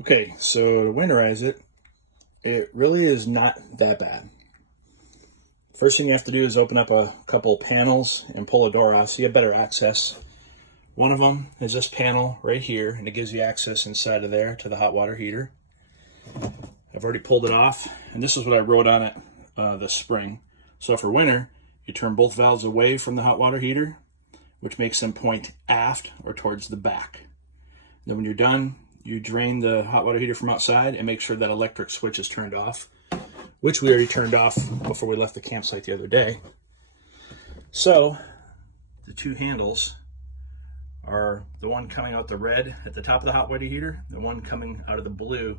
Okay, so to winterize it, it really is not that bad. First thing you have to do is open up a couple panels and pull a door off so you have better access. One of them is this panel right here, and it gives you access inside of there to the hot water heater. I've already pulled it off, and this is what I wrote on it this spring. So for winter, you turn both valves away from the hot water heater, which makes them point aft or towards the back. Then when you're done, you drain the hot water heater from outside and make sure that electric switch is turned off, which we already turned off before we left the campsite the other day. So the two handles are the one coming out the red at the top of the hot water heater, the one coming out of the blue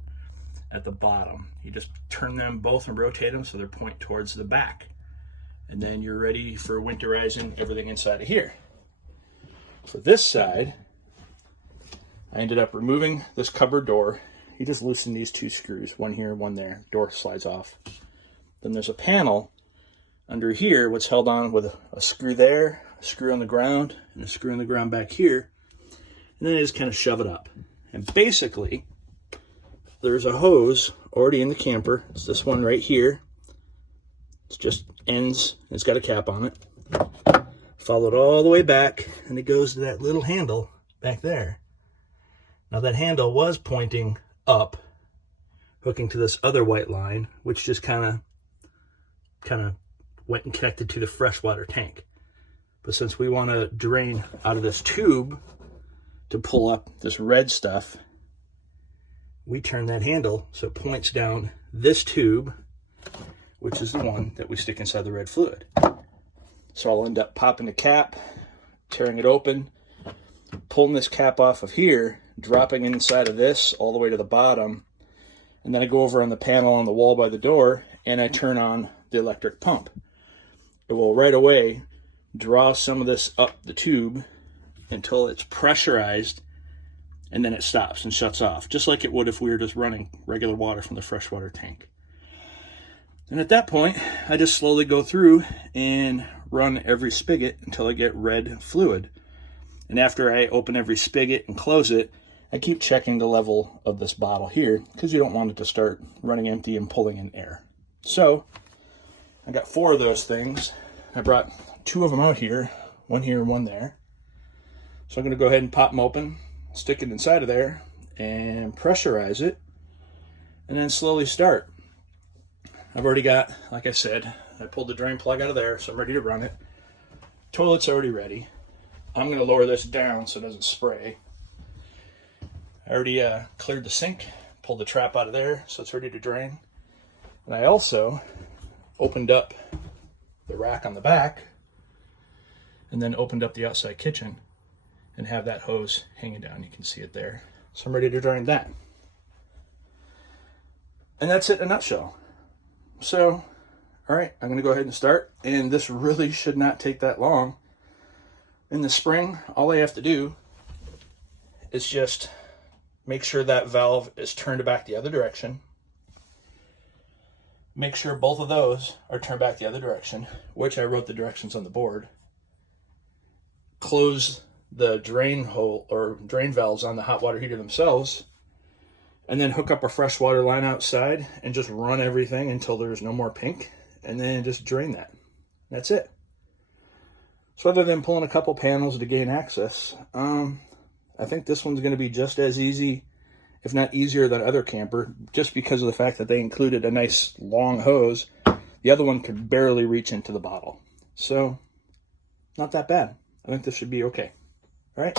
at the bottom. You just turn them both and rotate them so they're point towards the back. And then you're ready for winterizing everything inside of here. For this side, I ended up removing this cupboard door. You just loosen these two screws, one here, one there. Door slides off. Then there's a panel under here, what's held on with a screw there, a screw on the ground, and a screw on the ground back here. And then I just kind of shove it up. And basically, there's a hose already in the camper. It's this one right here. It's just ends, and it's got a cap on it. Follow it all the way back, and it goes to that little handle back there. Now that handle was pointing up, hooking to this other white line, which just kind of went and connected to the freshwater tank. But since we want to drain out of this tube to pull up this red stuff, we turn that handle so it points down this tube, which is the one that we stick inside the red fluid. So I'll end up popping the cap, tearing it open, pulling this cap off of here, dropping inside of this all the way to the bottom, and then I go over on the panel on the wall by the door and I turn on the electric pump. It will right away draw some of this up the tube until it's pressurized, and then it stops and shuts off, just like it would if we were just running regular water from the freshwater tank. And at that point, I just slowly go through and run every spigot until I get red fluid. And after I open every spigot and close it, I keep checking the level of this bottle here because you don't want it to start running empty and pulling in air. So I got 4 of those things. I brought 2 of them out here and one there. So I'm going to go ahead and pop them open, stick it inside of there, and pressurize it, and then slowly start. I've already got, like I said, I pulled the drain plug out of there, so I'm ready to run it. Toilet's already ready. I'm going to lower this down so it doesn't spray. I already cleared the sink, pulled the trap out of there so it's ready to drain. And I also opened up the rack on the back and then opened up the outside kitchen and have that hose hanging down. You can see it there. So I'm ready to drain that. And that's it in a nutshell. So, all right, I'm going to go ahead and start. And this really should not take that long. In the spring, all I have to do is just make sure that valve is turned back the other direction. Make sure both of those are turned back the other direction, which I wrote the directions on the board. Close the drain hole or drain valves on the hot water heater themselves, and then hook up a fresh water line outside and just run everything until there's no more pink, and then just drain that. That's it. So other than pulling a couple panels to gain access, I think this one's going to be just as easy, if not easier than other camper, just because of the fact that they included a nice long hose. The other one could barely reach into the bottle. So, not that bad. I think this should be okay. All right.